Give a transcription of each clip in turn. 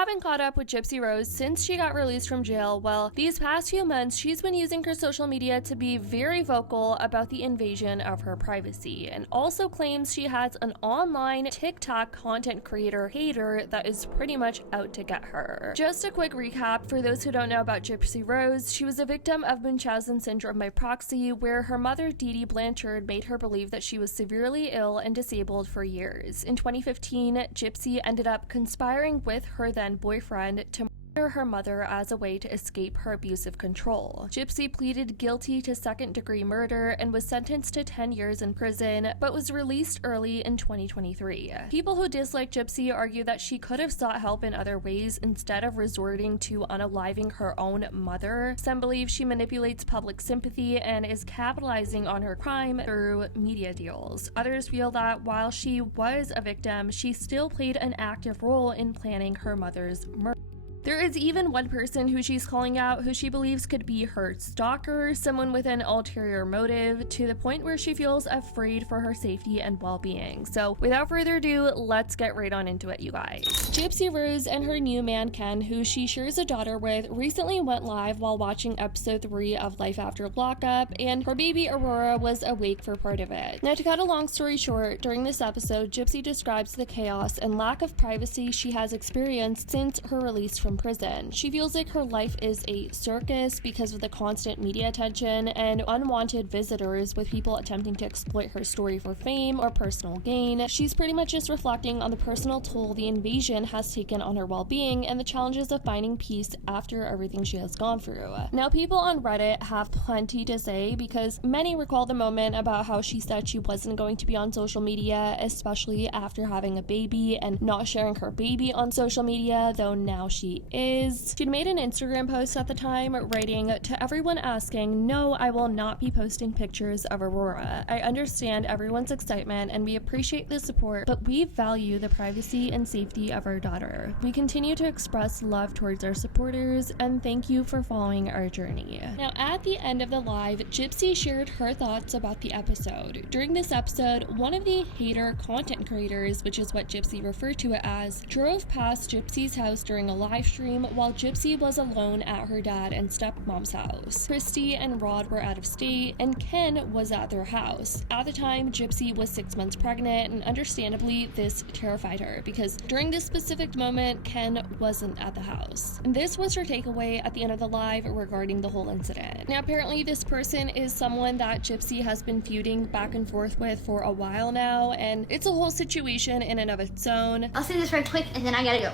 haven't caught up with Gypsy Rose since she got released from jail, well, these past few months, she's been using her social media to be very vocal about the invasion of her privacy, and also claims she has an online TikTok content creator hater that is pretty much out to get her. Just a quick recap for those who don't know about Gypsy Rose. She was a victim of Munchausen syndrome by proxy, where her mother Dee Dee Blanchard made her believe that she was severely ill and disabled for years. In 2015, Gypsy ended up conspiring with her then boyfriend to murder her mother as a way to escape her abusive control. Gypsy pleaded guilty to second-degree murder and was sentenced to 10 years in prison, but was released early in 2023. People who dislike Gypsy argue that she could have sought help in other ways instead of resorting to unaliving her own mother. Some believe she manipulates public sympathy and is capitalizing on her crime through media deals. Others feel that while she was a victim, she still played an active role in planning her mother's murder. There is even one person who she's calling out who she believes could be her stalker, someone with an ulterior motive, to the point where she feels afraid for her safety and well-being. So without further ado, let's get right on into it, you guys. Gypsy Rose and her new man Ken, who she shares a daughter with, recently went live while watching episode 3 of Life After Lockup, and her baby Aurora was awake for part of it. Now, to cut a long story short, during this episode, Gypsy describes the chaos and lack of privacy she has experienced since her release from prison. She feels like her life is a circus because of the constant media attention and unwanted visitors, with people attempting to exploit her story for fame or personal gain. She's pretty much just reflecting on the personal toll the invasion has taken on her well-being and the challenges of finding peace after everything she has gone through. Now, people on Reddit have plenty to say because many recall the moment about how she said she wasn't going to be on social media, especially after having a baby and not sharing her baby on social media, though now she is. She'd made an Instagram post at the time writing, "To everyone asking, no, I will not be posting pictures of Aurora. I understand everyone's excitement and we appreciate the support, but we value the privacy and safety of our daughter. We continue to express love towards our supporters and thank you for following our journey." Now, at the end of the live, Gypsy shared her thoughts about the episode. During this episode, one of the hater content creators, which is what Gypsy referred to it as, drove past Gypsy's house during a live stream while Gypsy was alone at her dad and stepmom's house. Christy and Rod were out of state, and Ken was at their house. At the time, Gypsy was 6 months pregnant, and understandably, this terrified her because during this specific moment, Ken wasn't at the house. And this was her takeaway at the end of the live regarding the whole incident. Now, apparently, this person is someone that Gypsy has been feuding back and forth with for a while now, and it's a whole situation in and of its own. I'll say this right quick, and then I gotta go.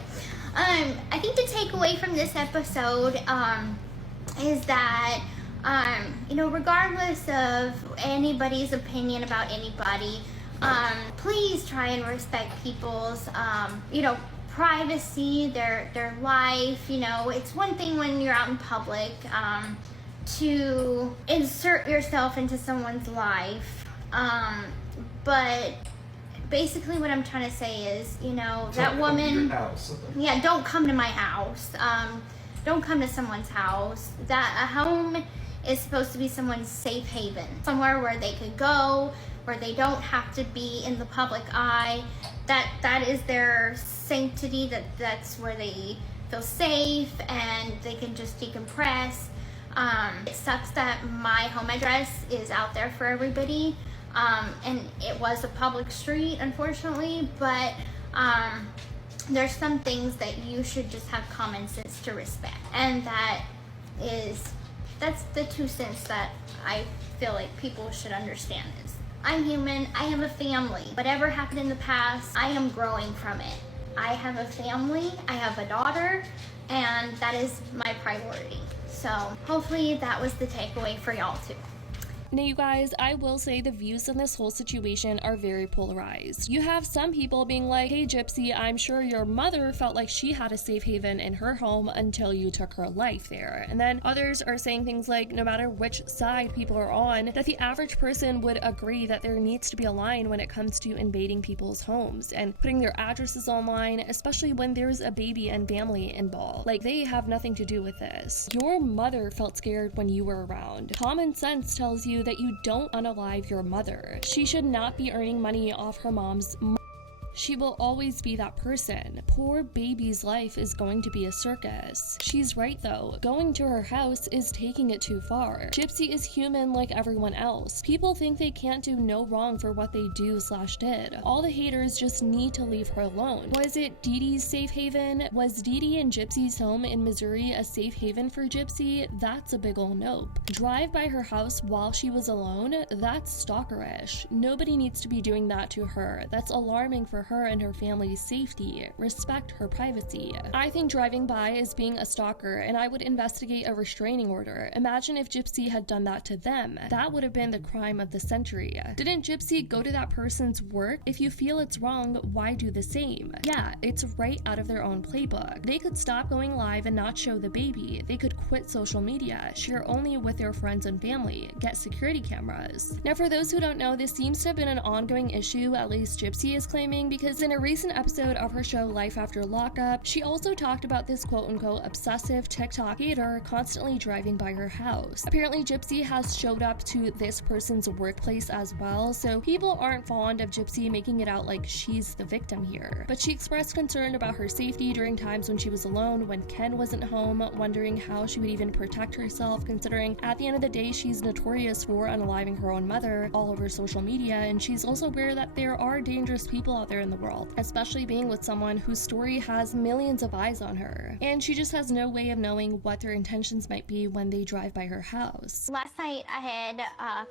I think the takeaway from this episode is that, regardless of anybody's opinion about anybody, please try and respect people's, privacy, their life. It's one thing when you're out in public to insert yourself into someone's life, but basically what I'm trying to say is, that woman, yeah, don't come to my house. Don't come to someone's house. That a home is supposed to be someone's safe haven, somewhere where they could go, where they don't have to be in the public eye. That is their sanctity. That's where they feel safe and they can just decompress. It sucks that my home address is out there for everybody. And it was a public street, unfortunately, but there's some things that you should just have common sense to respect. And that's the 2 cents that I feel like people should understand is, I'm human, I have a family. Whatever happened in the past, I am growing from it. I have a family, I have a daughter, and that is my priority. So hopefully that was the takeaway for y'all too. Now, you guys, I will say the views on this whole situation are very polarized. You have some people being like, hey, Gypsy, I'm sure your mother felt like she had a safe haven in her home until you took her life there. And then others are saying things like, no matter which side people are on, that the average person would agree that there needs to be a line when it comes to invading people's homes and putting their addresses online, especially when there's a baby and family involved. Like, they have nothing to do with this. Your mother felt scared when you were around. Common sense tells you that you don't unalive your mother. She should not be earning money off her mom's She will always be that person. Poor baby's life is going to be a circus. She's right though. Going to her house is taking it too far. Gypsy is human like everyone else. People think they can't do no wrong for what they do/did. All the haters just need to leave her alone. Was it Dee Dee's safe haven? Was Dee Dee and Gypsy's home in Missouri a safe haven for Gypsy? That's a big ol' nope. Drive by her house while she was alone? That's stalkerish. Nobody needs to be doing that to her. That's alarming for her and her family's safety. Respect her privacy. I think driving by is being a stalker, and I would investigate a restraining order. Imagine if Gypsy had done that to them. That would have been the crime of the century. Didn't Gypsy go to that person's work? If you feel it's wrong, why do the same? Yeah, it's right out of their own playbook. They could stop going live and not show the baby. They could quit social media, share only with their friends and family, get security cameras. Now, for those who don't know, this seems to have been an ongoing issue, at least Gypsy is claiming, because in a recent episode of her show Life After Lockup, she also talked about this quote-unquote obsessive TikTok hater constantly driving by her house. Apparently, Gypsy has showed up to this person's workplace as well, so people aren't fond of Gypsy making it out like she's the victim here. But she expressed concern about her safety during times when she was alone, when Ken wasn't home, wondering how she would even protect herself, considering at the end of the day she's notorious for unaliving her own mother all over social media, and she's also aware that there are dangerous people out there in the world, especially being with someone whose story has millions of eyes on her, and she just has no way of knowing what their intentions might be when they drive by her house. Last night I had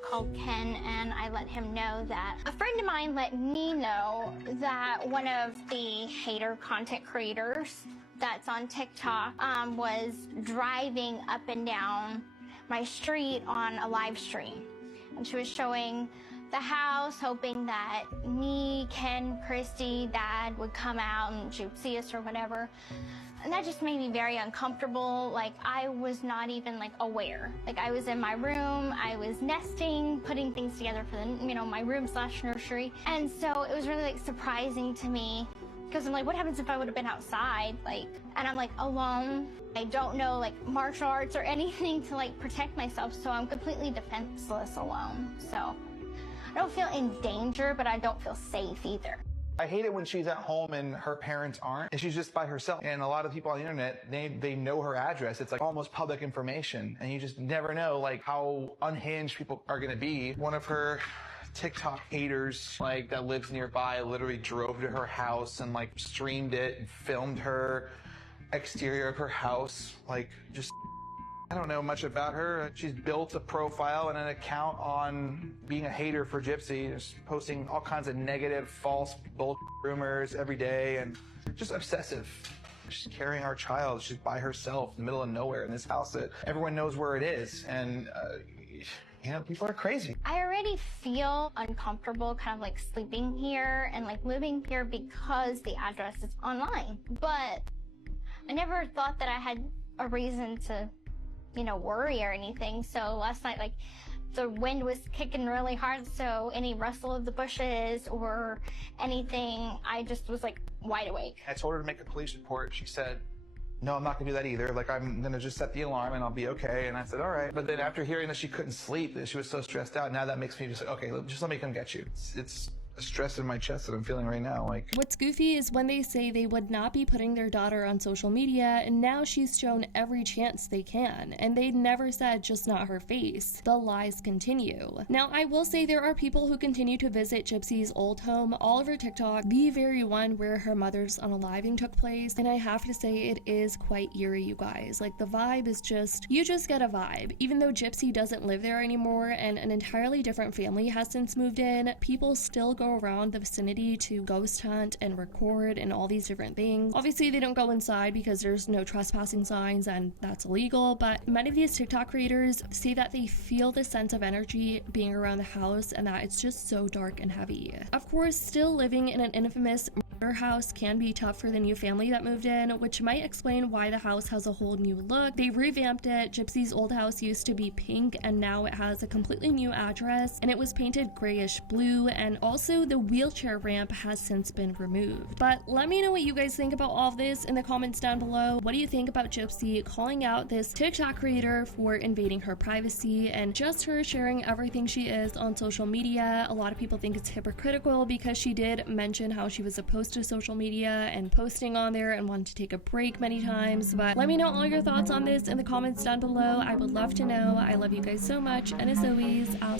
called Ken and I let him know that a friend of mine let me know that one of the hater content creators that's on TikTok was driving up and down my street on a live stream. And she was showing the house, hoping that me, Ken, Christy, Dad would come out and she would see us or whatever. And that just made me very uncomfortable. Like, I was not even like aware. Like, I was in my room, I was nesting, putting things together for the, my room/nursery. And so it was really like surprising to me, because I'm like, what happens if I would have been outside? Like, and I'm like alone. I don't know like martial arts or anything to like protect myself. So I'm completely defenseless alone. So I don't feel in danger, but I don't feel safe either. I hate it when she's at home and her parents aren't, and she's just by herself. And a lot of people on the internet, they know her address. It's like almost public information, and you just never know like how unhinged people are gonna be. One of her TikTok haters, like, that lives nearby, literally drove to her house and like streamed it and filmed her exterior of her house. Like, just, I don't know much about her. She's built a profile and an account on being a hater for Gypsy, just posting all kinds of negative, false bull rumors every day, and just obsessive. She's carrying our child. She's by herself in the middle of nowhere in this house that everyone knows where it is. And, people are crazy. I already feel uncomfortable kind of like sleeping here and like living here because the address is online. But I never thought that I had a reason to worry or anything. So last night, like, the wind was kicking really hard, so any rustle of the bushes or anything, I just was like wide awake. I told her to make a police report. She said, no, I'm not gonna do that either. Like, I'm gonna just set the alarm and I'll be okay. And I said, all right. But then after hearing that she couldn't sleep, that she was so stressed out, now that makes me just like, okay, just let me come get you. It's a stress in my chest that I'm feeling right now. Like, what's goofy is when they say they would not be putting their daughter on social media, and now she's shown every chance they can, and they never said just not her face. The lies continue. Now, I will say there are people who continue to visit Gypsy's old home all over TikTok, the very one where her mother's unaliving took place, and I have to say it is quite eerie, you guys. Like, the vibe is just, you just get a vibe. Even though Gypsy doesn't live there anymore and an entirely different family has since moved in, people still go around the vicinity to ghost hunt and record and all these different things. Obviously, they don't go inside because there's no trespassing signs and that's illegal, but many of these TikTok creators say that they feel the sense of energy being around the house and that it's just so dark and heavy. Of course, still living in an infamous older house can be tough for the new family that moved in, which might explain why the house has a whole new look. They revamped it. Gypsy's old house used to be pink and now it has a completely new address, and it was painted grayish blue, and also the wheelchair ramp has since been removed. But let me know what you guys think about all of this in the comments down below. What do you think about Gypsy calling out this TikTok creator for invading her privacy and just her sharing everything she is on social media? A lot of people think it's hypocritical because she did mention how she was opposed to social media and posting on there and wanted to take a break many times. But let me know all your thoughts on this in the comments down below. I would love to know. I love you guys so much, and as always, I'll